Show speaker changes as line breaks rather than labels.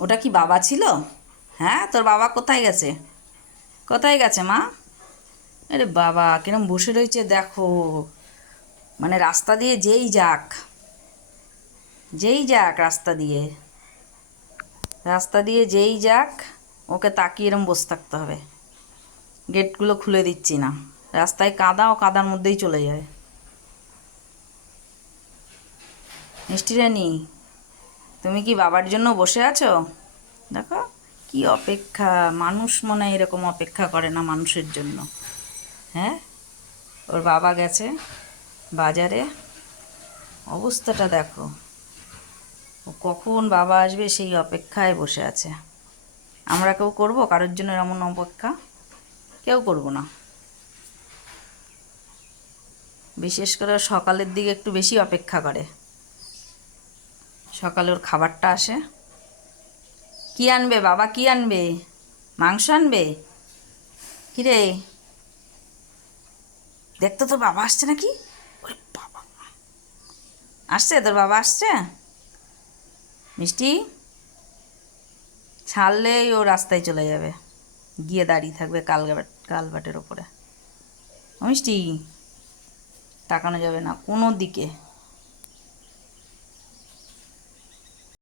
ওটা কি বাবা ছিল? হ্যাঁ তোর বাবা কোথায় গেছে? কোথায় গেছে মা? আরে বাবা, কিরম বসে রয়েছে দেখো। মানে রাস্তা দিয়ে যেই যাক। যেই যাক রাস্তা দিয়ে। রাস্তা দিয়ে যেই যাক, ওকে তাকিয়ে এরম বসে থাকতে হবে। গেটগুলো খুলে দিচ্ছি না। রাস্তায় কাদা ও কাদার মধ্যেই চলে যায়। মিষ্টি রানী তুমি কি বাবার জন্য বসে আছো? দেখো, কি অপেক্ষা। মানুষ মনে হয় এরকম অপেক্ষা করে না মানুষের জন্য। হ্যাঁ? ওর বাবা গেছে বাজারে। অবস্থাটা দেখো। ও কখন বাবা আসবে সেই অপেক্ষায় বসে আছে। আমরা কেউ করব? কারোর জন্য এমন অপেক্ষা? কেউ করব না। বিশেষ করে সকালের দিকে একটু বেশি অপেক্ষা করে। সকালে ওর খাবারটা আসে। কি আনবে বাবা, কি আনবে? মাংস আনবে? কিরে? দেখতো তোর বাবা আসছে নাকি? বাবা। আসছে, তোর বাবা আসছে? মিষ্টি? ছাড়লেই ও রাস্তায় চলে যাবে। গিয়ে দাঁড়িয়ে থাকবে কালবাট কালবাটের ওপরে। মিষ্টি? তাকানো যাবে না, কোনো দিকে।